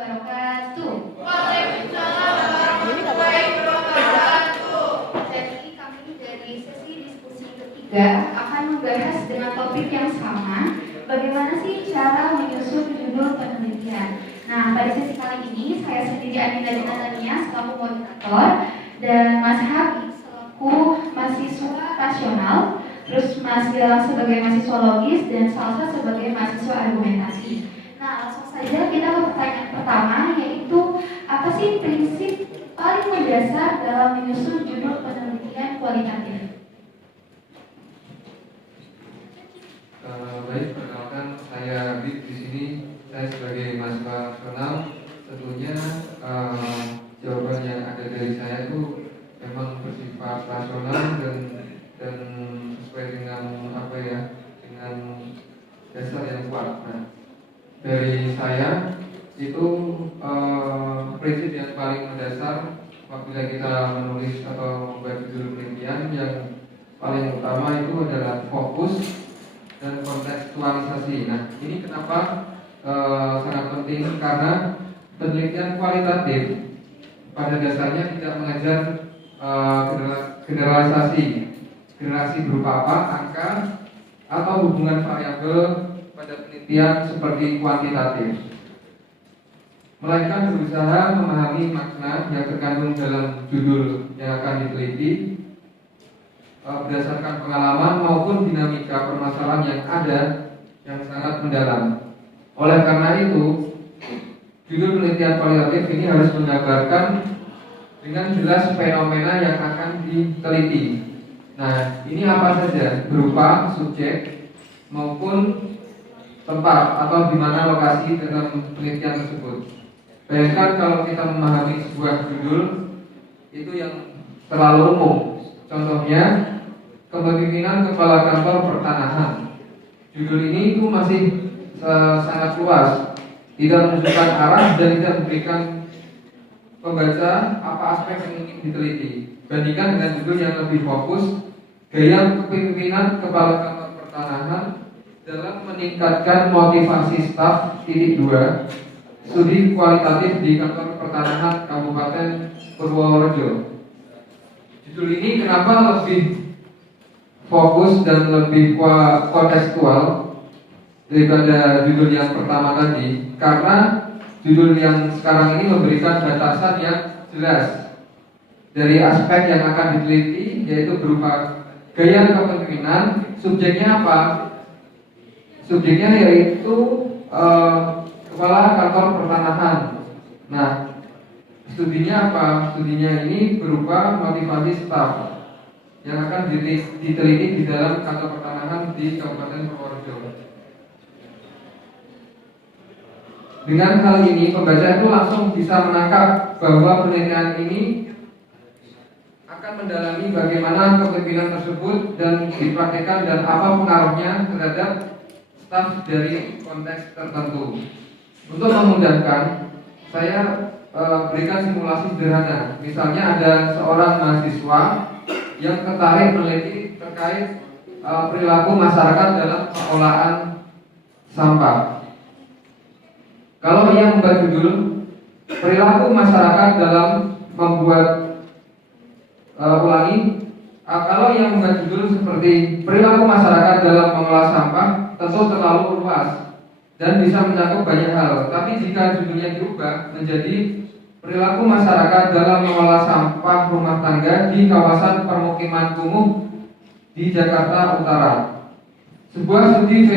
wabarakatuh. Waalaikumsalam warahmatullahi wabarakatuh. Jadi kami dari sesi diskusi ketiga akan membahas dengan topik yang sama, bagaimana sih cara menyusun judul penelitian. Nah, pada sesi kali ini saya sendiri Adinda Natania selaku moderator dan Mas Habib selaku mahasiswa rasional, terus Mas Gilang sebagai mahasiswa logis dan Salsa sebagai mahasiswa argumentasi. Nah, langsung saja kita ke pertanyaan pertama, yaitu apa sih prinsip paling mendasar dalam menyusun judul penelitian kualitatif? Baik, perkenalkan saya Habib di sini. Saya sebagai mahasiswa rasional, tentunya jawaban yang ada dari saya itu memang bersifat rasional dan sesuai dengan dengan dasar yang kuat. Nah, dari saya itu prinsip yang paling mendasar apabila kita menulis atau membuat judul penelitian, yang paling utama itu adalah fokus dan kontekstualisasi. Nah, ini kenapa sangat penting, karena penelitian kualitatif pada dasarnya tidak mengajar generalisasi berupa apa, angka atau hubungan variabel pada penelitian seperti kuantitatif, melainkan berusaha memahami makna yang terkandung dalam judul yang akan diteliti berdasarkan pengalaman maupun dinamika permasalahan yang ada yang sangat mendalam. Oleh karena itu, judul penelitian kualitatif ini harus menggambarkan dengan jelas fenomena yang akan diteliti. Nah, ini apa saja, berupa subjek maupun tempat atau di mana lokasi dalam penelitian tersebut. Bayangkan kalau kita memahami sebuah judul itu yang terlalu umum. Contohnya, kepemimpinan kepala kantor pertanahan. Judul ini itu masih sangat luas, tidak menunjukkan arah dan tidak memberikan pembaca apa aspek yang ingin diteliti. Bandingkan dengan judul yang lebih fokus, gaya kepemimpinan kepala kantor pertanahan dalam meningkatkan motivasi staf _2 studi kualitatif di kantor pertanahan Kabupaten Purworejo. Judul ini kenapa lebih fokus dan lebih kontekstual daripada judul yang pertama tadi? Karena judul yang sekarang ini memberikan batasan yang jelas dari aspek yang akan diteliti, yaitu berupa gaya kepemimpinan. Subjeknya apa? Subjeknya yaitu kepala kantor pertanahan. Nah, studinya apa? Studinya ini berupa motivasi staf yang akan diteliti di dalam kantor pertanahan di Kabupaten Purworejo. Dengan hal ini, pembaca itu langsung bisa menangkap bahwa penelitian ini akan mendalami bagaimana kepemimpinan tersebut dan dipraktikkan dan apa pengaruhnya terhadap staf dari konteks tertentu. Untuk memudahkan, saya berikan simulasi sederhana. Misalnya ada seorang mahasiswa yang tertarik meneliti terkait perilaku masyarakat dalam pengolahan sampah. Kalau ia membuat judul perilaku masyarakat dalam membuat kalau ia membuat judul seperti perilaku masyarakat dalam mengolah sampah, tentu terlalu luas dan bisa mencakup banyak hal. Tapi jika judulnya diubah menjadi perilaku masyarakat dalam mengolah sampah rumah tangga di kawasan permukiman kumuh di Jakarta Utara, sebuah studi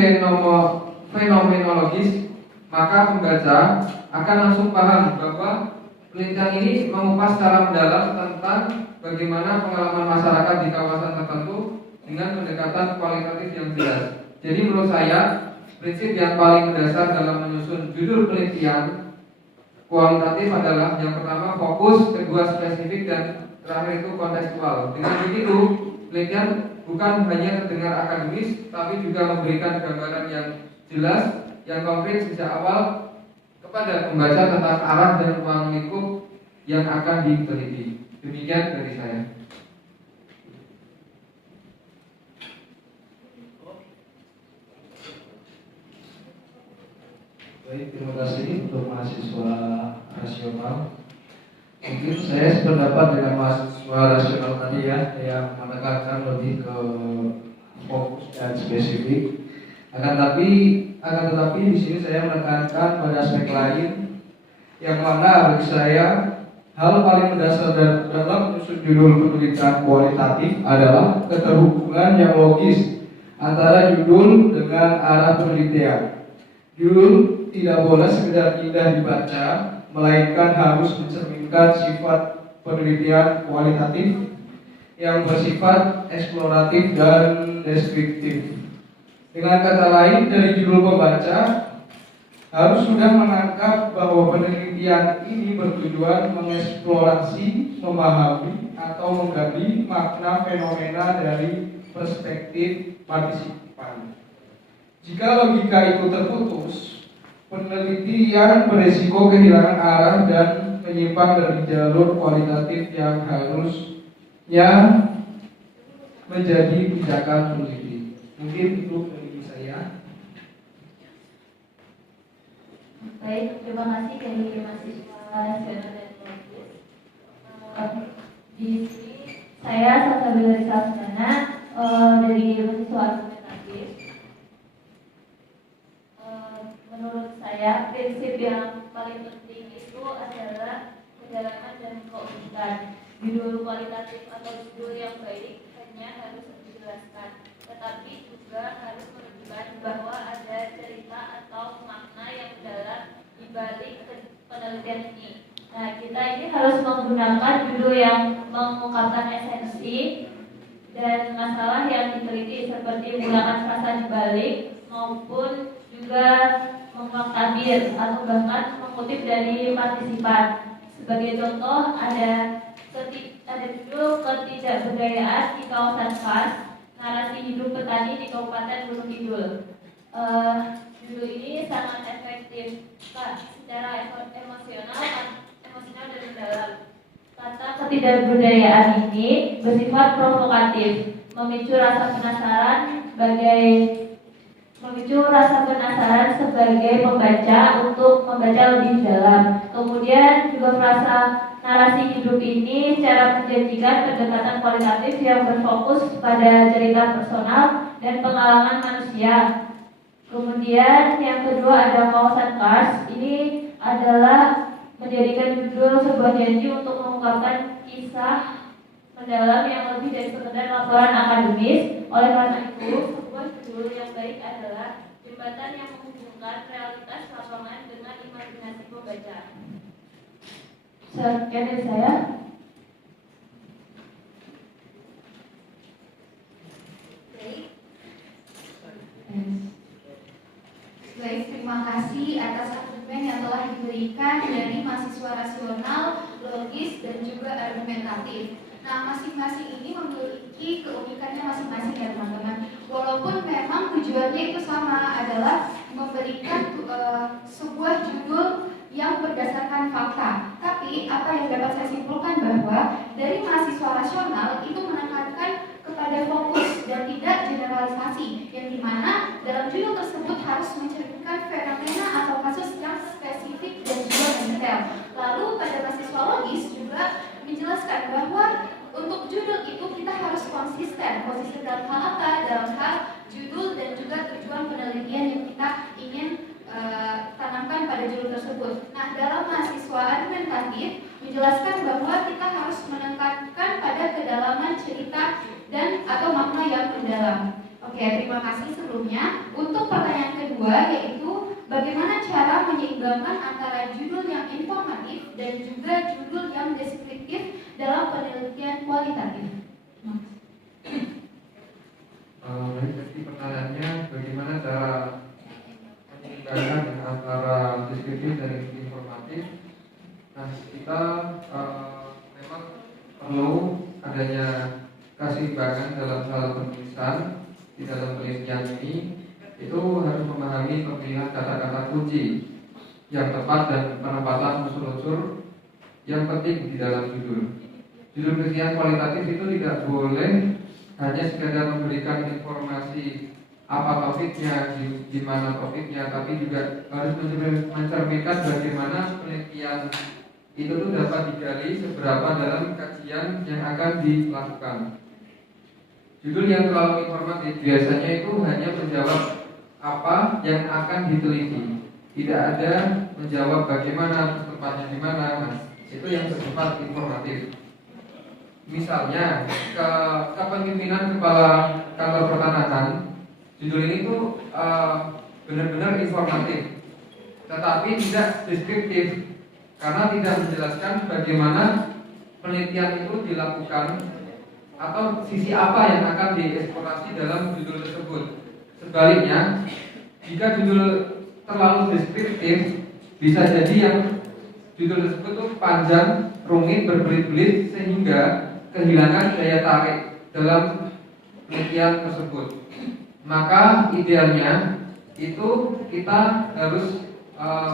fenomenologis, maka pembaca akan langsung paham bahwa penelitian ini mengupas secara mendalam tentang bagaimana pengalaman masyarakat di kawasan tertentu dengan pendekatan kualitatif yang jelas. Jadi menurut saya, prinsip yang paling mendasar dalam menyusun judul penelitian kualitatif adalah yang pertama fokus, kedua spesifik, dan terakhir itu kontekstual. Dengan begitu, penelitian bukan hanya terdengar akademis, tapi juga memberikan gambaran yang jelas, yang konkret sejak awal kepada pembaca tentang arah dan ruang lingkup yang akan diteliti. Demikian dari saya. Baik, terima kasih untuk mahasiswa rasional. Mungkin saya sependapat dengan mahasiswa rasional tadi ya, yang menekankan lebih ke fokus dan spesifik. Akan tetapi di sini saya menekankan pada aspek lain yang mana bagi saya hal paling mendasar dalam menyusun judul penelitian kualitatif adalah keterhubungan yang logis antara judul dengan arah penelitian. Judul tidak boleh sekedar indah dibaca, melainkan harus mencerminkan sifat penelitian kualitatif yang bersifat eksploratif dan deskriptif. Dengan kata lain, dari judul pembaca harus sudah menangkap bahwa penelitian ini bertujuan mengeksplorasi, memahami, atau menggali makna fenomena dari perspektif partisipan. Jika logika itu terputus, penelitian beresiko kehilangan arah dan menyimpang dari jalur kualitatif yang harusnya menjadi pijakan peneliti. Mungkin itu dari saya. Baik, terima kasih dari mahasiswa rasional dan logis. Di sini saya Salsabila Rizalsana dari mahasiswa argumentatif. Menurut saya prinsip yang paling penting itu adalah kedalaman dan keunikan. Judul kualitatif atau judul yang baik hanya harus dijelaskan, tetapi juga harus menunjukkan bahwa ada cerita atau makna yang mendalam di balik penelitian ini. Nah, kita ini harus menggunakan judul yang mengungkapkan esensi dan masalah yang diteliti, seperti menggunakan frasa di balik maupun juga mengungkap tabir atau bahkan mengutip dari partisipan. Sebagai contoh ada judul ketidakberdayaan di kawasan Kars, narasi hidup petani di Kabupaten Gunung Kidul. Judul ini sangat efektif secara emosional dan mendalam. Kata ketidakberdayaan ini bersifat provokatif, memicu rasa penasaran sebagai pembaca untuk membaca lebih dalam. Kemudian juga frasa narasi hidup ini secara menjanjikan pendekatan kualitatif yang berfokus pada cerita personal dan pengalaman manusia. Kemudian yang kedua ada kawasan Kars. Ini adalah menjadikan judul sebuah janji untuk mengungkapkan kisah mendalam yang lebih dari sekedar laporan akademis. Oleh karena itu, sebuah judul yang baik adalah jembatan yang menghubungkan realitas lapangan dengan imajinasi pembaca. Sekian dari saya. Baik, terima kasih atas argumen yang telah diberikan dari mahasiswa rasional, logis, dan juga argumentatif. Nah, masing-masing ini memiliki keunikannya masing-masing ya teman-teman. Walaupun memang tujuannya itu sama, adalah memberikan sebuah judul yang berdasarkan fakta. Tapi apa yang dapat saya simpulkan bahwa dari mahasiswa rasional itu menekankan kepada fokus dan tidak generalisasi, yang dimana dalam judul tersebut harus mencerminkan fenomena atau kasus yang spesifik dan juga mendetail. Lalu pada mahasiswa logis juga menjelaskan bahwa untuk judul itu kita harus konsisten dalam hal apa? Dalam hal judul dan juga tujuan penelitian yang kita ingin tanamkan pada judul tersebut. Nah, dalam mahasiswa argumentatif menjelaskan bahwa kita harus menekankan pada kedalaman cerita dan atau makna yang mendalam. Oke, terima kasih sebelumnya. Untuk pertanyaan kedua yaitu bagaimana cara menyeimbangkan antara judul yang informatif dan juga judul yang deskriptif dalam penelitian kualitatif. Jadi pertanyaannya bagaimana cara menyeimbangkan antara deskriptif dan informatif. Nah, kita memang perlu adanya keseimbangan dalam hal penulisan. Di dalam penelitian ini itu harus memahami pemilihan kata-kata kunci yang tepat dan penempatan unsur-unsur yang penting di dalam judul. Judul penelitian kualitatif itu tidak boleh hanya sekadar memberikan informasi apa topiknya, di mana topiknya, tapi juga harus mencerminkan bagaimana penelitian itu tuh dapat digali seberapa dalam kajian yang akan dilakukan. Judul yang terlalu informatif biasanya itu hanya menjawab apa yang akan diteliti, tidak ada menjawab bagaimana tempatnya di mana. Nah, itu yang bersifat informatif. Misalnya kepemimpinan kepala kantor pertanahan, judul ini tuh benar-benar informatif, tetapi tidak deskriptif karena tidak menjelaskan bagaimana penelitian itu dilakukan atau sisi apa yang akan dieksplorasi dalam judul tersebut. Sebaliknya, jika judul terlalu deskriptif, bisa jadi yang judul tersebut tuh panjang, rumit, berbelit-belit sehingga kehilangan daya tarik dalam penelitian tersebut. Maka idealnya itu kita harus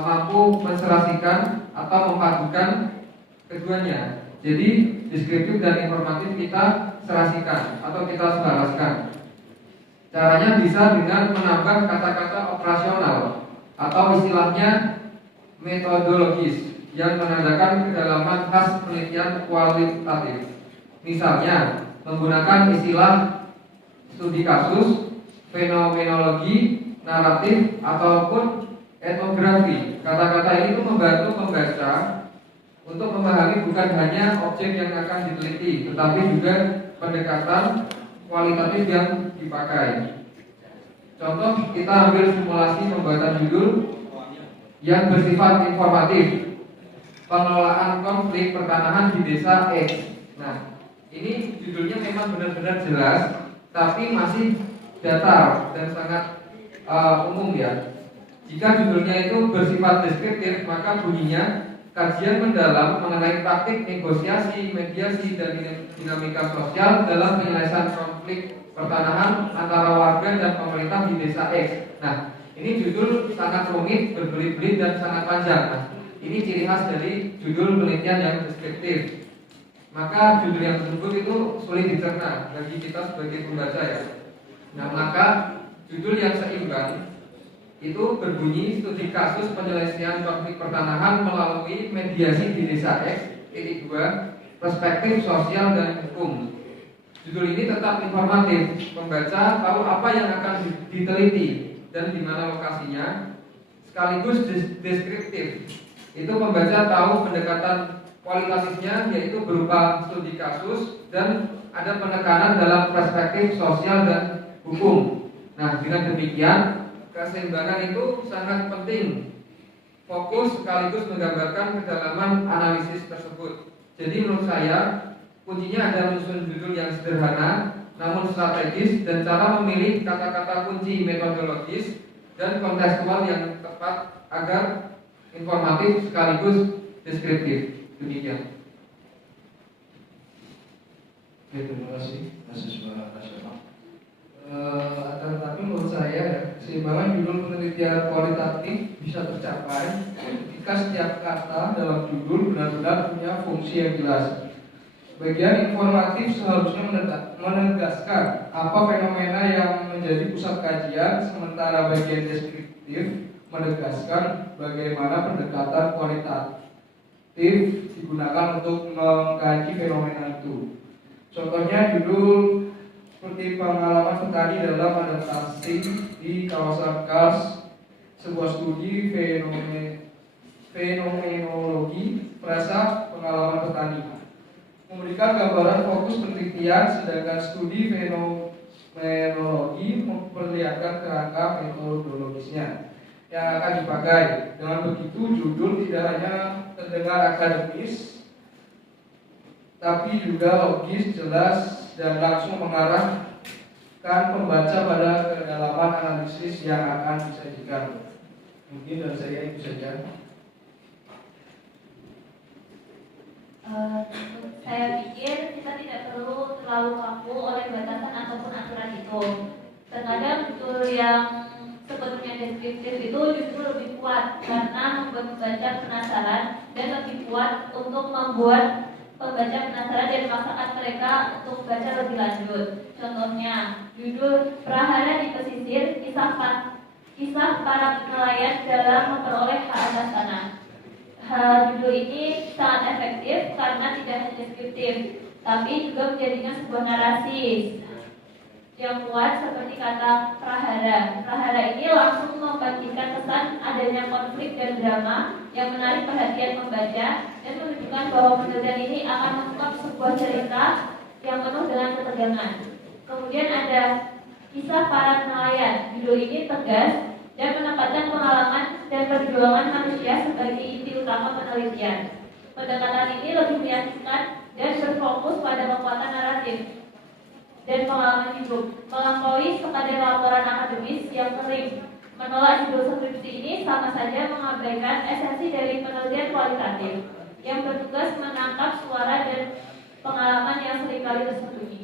mampu menserasikan atau memadukan keduanya. Jadi deskriptif dan informatif kita serasikan atau kita selaraskan. Caranya bisa dengan menambah kata-kata operasional atau istilahnya metodologis yang menandakan kedalaman khas penelitian kualitatif. Misalnya menggunakan istilah studi kasus, fenomenologi, naratif, ataupun etnografi. Kata-kata ini tuh membantu pembaca untuk memahami bukan hanya objek yang akan diteliti, tetapi juga pendekatan kualitatif yang dipakai. Contoh, kita ambil simulasi pembuatan judul yang bersifat informatif, pengelolaan konflik pertanahan di desa X. Nah, ini judulnya memang benar-benar jelas, tapi masih datar dan sangat umum ya. Jika judulnya itu bersifat deskriptif, maka bunyinya kajian mendalam mengenai taktik negosiasi, mediasi, dan dinamika sosial dalam penyelesaian konflik pertanahan antara warga dan pemerintah di desa X. Nah, ini judul sangat rumit, berbelit-belit, dan sangat panjang. Nah, ini ciri khas dari judul penelitian yang deskriptif. Maka judul yang tersebut itu sulit dicerna bagi kita sebagai pembaca ya. Nah, maka judul yang seimbang itu berbunyi studi kasus penyelesaian konflik pertanahan melalui mediasi di desa X, titik 2, perspektif sosial dan hukum. Judul ini tetap informatif, pembaca tahu apa yang akan diteliti dan di mana lokasinya, sekaligus deskriptif. Itu pembaca tahu pendekatan kualitatifnya, yaitu berupa studi kasus dan ada penekanan dalam perspektif sosial dan hukum. Nah, dengan demikian keseimbangan itu sangat penting. Fokus sekaligus menggambarkan kedalaman analisis tersebut. Jadi menurut saya kuncinya ada menyusun judul yang sederhana namun strategis dan cara memilih kata-kata kunci metodologis dan kontekstual yang tepat agar informatif sekaligus deskriptif. Demikian. Terima kasih mahasiswa nasional. Tetapi menurut saya keseimbangan judul penelitian kualitatif bisa tercapai jika setiap kata dalam judul benar-benar punya fungsi yang jelas. Bagian informatif seharusnya menegaskan apa fenomena yang menjadi pusat kajian, sementara bagian deskriptif menegaskan bagaimana pendekatan kualitatif digunakan untuk mengkaji fenomena itu. Contohnya judul seperti pengalaman petani dalam adaptasi di kawasan Kars, sebuah studi fenomenologi perasa pengalaman petani, memberikan gambaran fokus penelitian, sedangkan studi fenomenologi memperlihatkan kerangka metodologisnya yang akan dipakai. Dengan begitu judul tidak hanya terdengar akademis, tapi juga logis, jelas, dan langsung mengarahkan pembaca pada kedalaman analisis yang akan disajikan. Mungkin dari saya itu saja. Saya pikir kita tidak perlu terlalu kaku oleh batasan ataupun aturan itu. Terkadang judul yang sebetulnya deskriptif itu justru lebih kuat karena membuat pembaca penasaran dan lebih kuat untuk membuat pembaca penasaran dan memaksakan mereka untuk baca lebih lanjut. Contohnya, Judul Prahara di Pesisir, kisah para nelayan dalam memperoleh hak atas tanah. Judul ini sangat efektif karena tidak hanya deskriptif, tapi juga menjadikan sebuah narasi yang kuat seperti kata prahara. Prahara ini langsung membangkitkan kesan adanya konflik dan drama yang menarik perhatian pembaca dan menunjukkan bahwa penelitian ini akan mengungkap sebuah cerita yang penuh dengan ketegangan. Kemudian ada kisah para nelayan. Judul ini tegas dan menempatkan pengalaman dan perjuangan manusia sebagai inti utama penelitian. Pendekatan ini lebih meyakinkan dan berfokus pada kekuatan naratif dan pengalaman hidup, melampaui sekadar laporan akademis yang sering. Menolak judul skripsi ini sama saja mengabaikan esensi dari penelitian kualitatif yang bertugas menangkap suara dan pengalaman yang seringkali tersembunyi.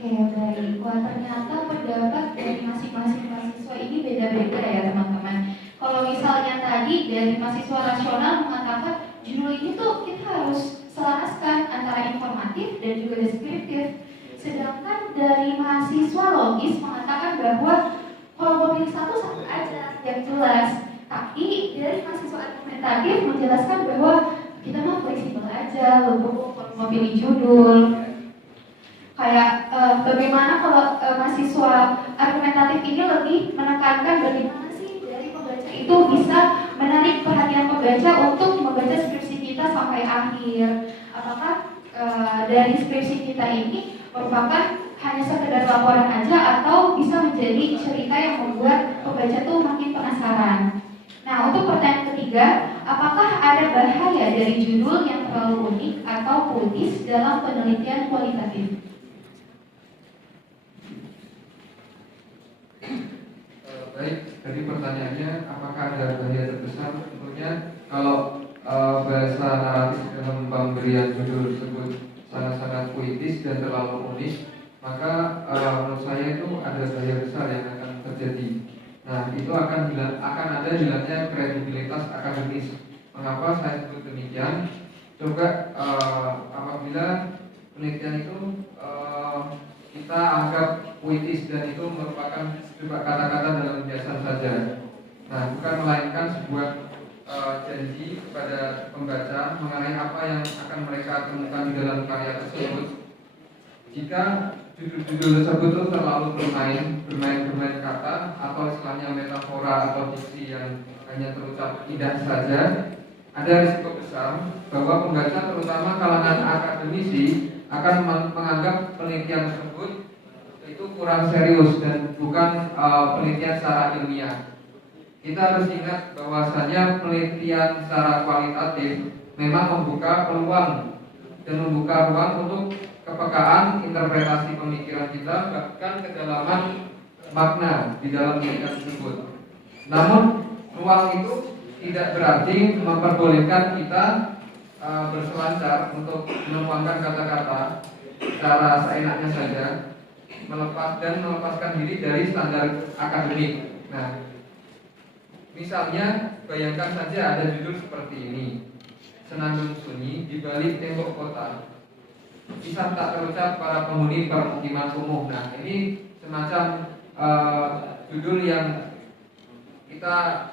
Oke, baik. Wah, ternyata pendapat dari masing-masing mahasiswa ini beda-beda ya teman-teman. Kalau misalnya tadi dari mahasiswa rasional mengatakan judul ini tuh kita harus selaraskan antara informatif dan juga deskriptif. Sedangkan dari mahasiswa logis mengatakan bahwa kalau memilih satu aja yang jelas. Tapi dari mahasiswa argumentatif menjelaskan bahwa kita mah fleksibel aja untuk memilih judul. Kayak bagaimana kalau mahasiswa argumentatif ini lebih menekankan bagaimana sih dari pembaca itu bisa menarik perhatian pembaca untuk membaca skripsi kita sampai akhir. Apakah dari skripsi kita ini merupakan hanya sekedar laporan aja atau bisa menjadi cerita yang membuat pembaca tuh makin penasaran. Nah, untuk pertanyaan ketiga, apakah ada bahaya dari judul yang terlalu unik atau puitis dalam penelitian kualitatif? Baik, dari pertanyaannya apakah ada bahaya terbesar? Tentunya kalau bahasa naratif dalam pemberian judul tersebut sangat-sangat puitis dan terlalu unik, maka menurut saya itu ada bahaya besar yang akan terjadi. Nah, itu akan ada hilangnya kredibilitas akademis. Mengapa saya sebut demikian? Coba apabila penelitian itu kita anggap puitis dan itu merupakan coba kata-kata dalam biasa saja. Nah, bukan melainkan sebuah janji kepada pembaca mengenai apa yang akan mereka temukan di dalam karya tersebut. Jika judul-judul tersebut itu terlalu bermain kata atau istilahnya metafora atau diksi yang hanya terucap indah saja, ada risiko besar bahwa pembaca terutama kalangan akademisi akan menganggap penelitian tersebut itu kurang serius dan bukan penelitian secara ilmiah. Kita harus ingat bahwasanya penelitian secara kualitatif memang membuka peluang dan membuka ruang untuk kepekaan interpretasi pemikiran kita bahkan kedalaman makna di dalam penelitian tersebut. Namun ruang itu tidak berarti memperbolehkan kita berselancar untuk menuangkan kata-kata secara seenaknya saja, melepaskan diri dari standar akademik. Nah, misalnya bayangkan saja ada judul seperti ini, Senandung Sunyi di Balik Tembok Kota, kisah tak terucap para penghuni permukiman kumuh. Nah, ini semacam judul yang kita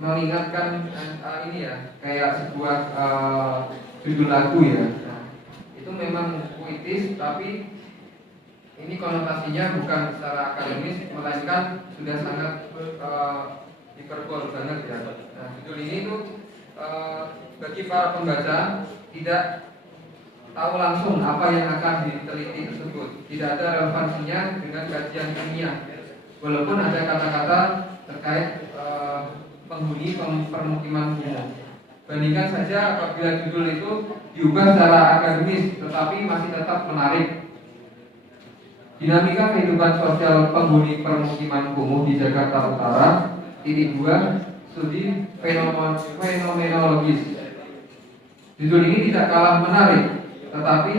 mengingatkan ini ya, kayak sebuah judul lagu ya. Nah, itu memang puitis, tapi ini konotasinya bukan secara akademis, melainkan sudah sangat hiperbol banget ya. Nah, judul ini tuh bagi para pembaca tidak tahu langsung apa yang akan diteliti tersebut. Tidak ada relevansinya dengan kajian ilmiah. Walaupun ada kata-kata terkait penghuni permukiman kumuh. Bandingkan saja apabila judul itu diubah secara akademis, tetapi masih tetap menarik. Dinamika kehidupan sosial penghuni permukiman kumuh di Jakarta Utara, titik 2, studi fenomenologis. Judul ini tidak kalah menarik, tetapi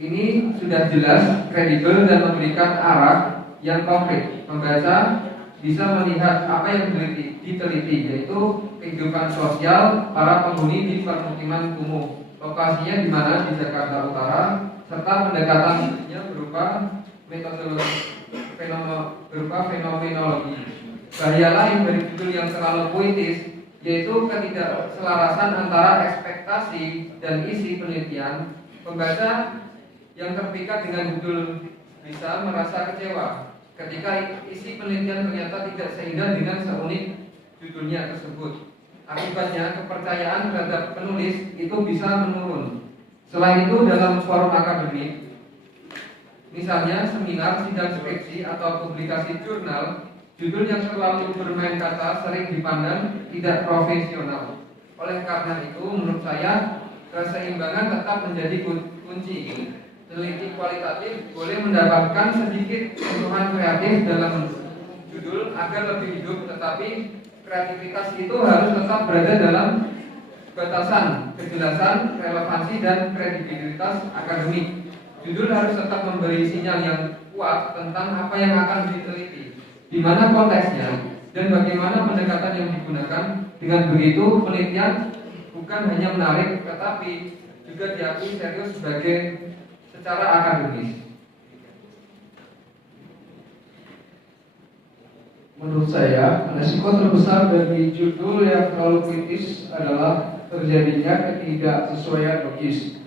ini sudah jelas, kredibel dan memberikan arah yang konkret. Pembaca bisa melihat apa yang diteliti, yaitu kehidupan sosial para penghuni di permukiman kumuh. Lokasinya di mana? Di Jakarta Utara, serta pendekatannya berupa metodologi berupa fenomenologi. Bahaya lain dari judul yang terlalu puitis, yaitu ketidakselarasan antara ekspektasi dan isi penelitian. Pembaca yang terpikat dengan judul bisa merasa kecewa ketika isi penelitian ternyata tidak seindah dengan seunik judulnya tersebut. Akibatnya kepercayaan terhadap penulis itu bisa menurun. Selain itu, dalam forum akademik, misalnya seminar, sidang skripsi, atau publikasi jurnal, judul yang terlalu bermain kata sering dipandang tidak profesional. Oleh karena itu, menurut saya, keseimbangan tetap menjadi kunci. Peneliti kualitatif boleh mendapatkan sedikit sentuhan kreatif dalam judul agar lebih hidup, tetapi kreativitas itu harus tetap berada dalam batasan kejelasan, relevansi, dan kredibilitas akademik. Judul harus tetap memberi sinyal yang kuat tentang apa yang akan diteliti, di mana konteksnya, dan bagaimana pendekatan yang digunakan. Dengan begitu, penelitian bukan hanya menarik, tetapi juga diakui serius secara akademis. Menurut saya, resiko terbesar dari judul yang terlalu kritis adalah terjadinya ketidaksesuaian logis.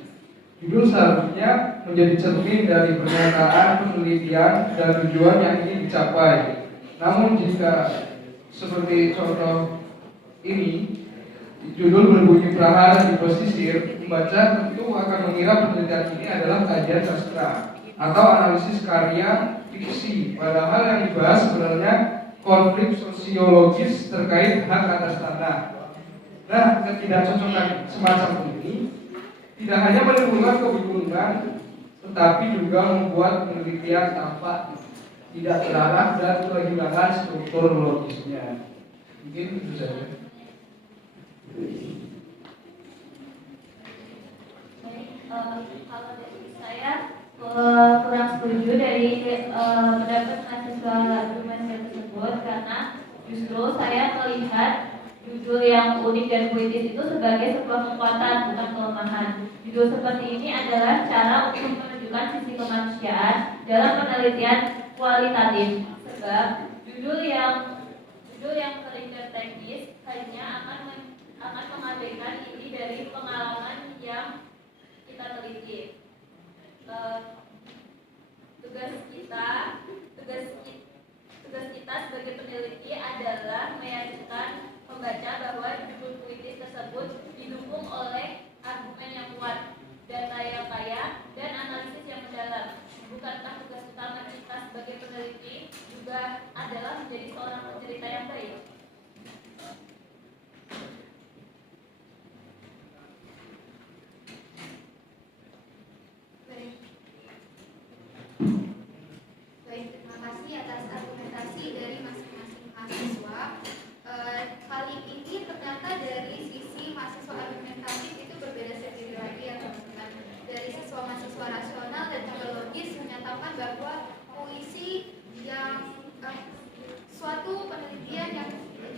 Judul seharusnya menjadi cermin dari pernyataan, penelitian, dan tujuan yang ingin dicapai. Namun jika seperti contoh ini, judul berbunyi prahara di pesisir, pembaca tentu akan mengira penelitian ini adalah kajian sastra atau analisis karya fiksi, padahal yang dibahas sebenarnya konflik sosiologis terkait hak atas tanah. Nah, ketidakcocokan semacam ini tidak hanya menimbulkan kebingungan, tetapi juga membuat penelitian tampak tidak terarah dan kehilangan struktur logisnya. Mungkin itu saja. Kalau dari saya kurang setuju dari pendapat mahasiswa argumen tersebut, karena justru saya melihat judul yang unik dan puitis itu sebagai sebuah kekuatan, bukan kelemahan. Judul seperti ini adalah cara untuk menunjukkan sisi kemanusiaan dalam penelitian kualitatif, sebab judul yang terlihat teknis hanya akan mengabaikan inti dari pengalaman yang kita teliti. Tugas kita sebagai peneliti adalah meyakinkan pembaca bahwa judul puitis tersebut didukung oleh argumen yang kuat, data yang kaya, dan analisis yang mendalam. Bukankah tugas utama kita sebagai peneliti juga adalah menjadi seorang pencerita yang baik? Baik, terima kasih atas argumentasi dari masing-masing mahasiswa. Kali ini ternyata dari sisi mahasiswa argumentatif itu berbeda sendiri lagi ya teman-teman. Dari siswa mahasiswa rasional dan teknologis menyatakan bahwa puisi yang suatu penelitian yang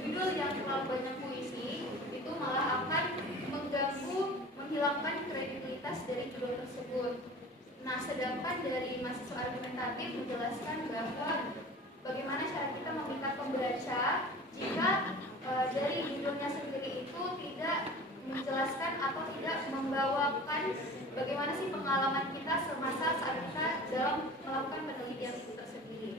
judul yang terlalu banyak puisi itu malah akan mengganggu, menghilangkan kredibilitas dari judul tersebut. Nah, sedangkan dari mahasiswa argumentatif menjelaskan bahwa bagaimana cara kita memikat pembaca jika dari judulnya sendiri itu tidak menjelaskan atau tidak membawakan bagaimana sih pengalaman kita semasa saat kita dalam melakukan penelitian itu tersendiri.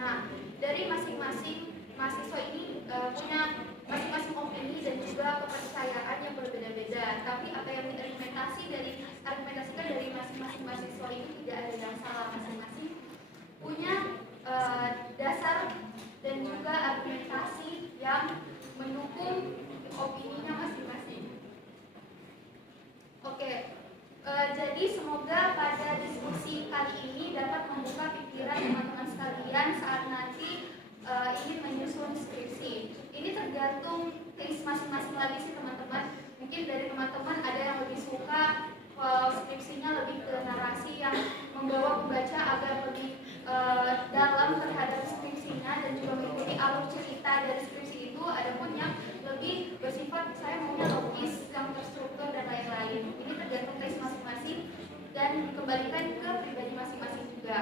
Nah, dari masing-masing mahasiswa ini punya masing-masing opini dan juga kepercayaan yang berbeda-beda. Tapi apa yang argumentasikan dari masing-masing mahasiswa ini tidak ada yang salah, masing-masing punya dasar dan juga argumentasi yang mendukung opininya masing-masing. Oke, jadi semoga pada diskusi kali ini dapat membuka pikiran teman-teman sekalian saat nanti ingin menyusun skripsi. Ini tergantung case masing-masing lagi sih teman-teman. Mungkin dari teman-teman ada yang lebih suka skripsinya lebih ke narasi yang membawa pembaca agar lebih dalam terhadap skripsinya dan juga mengikuti dari skripsi itu ada pun yang lebih bersifat saya maunya logis, yang terstruktur dan lain-lain. Ini tergantung tes masing-masing dan dikembalikan ke pribadi masing-masing juga.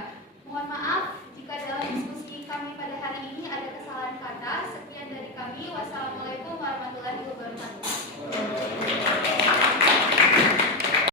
Mohon maaf jika dalam diskusi kami pada hari ini ada kesalahan kata. Sekian dari kami. Wassalamualaikum warahmatullahi wabarakatuh.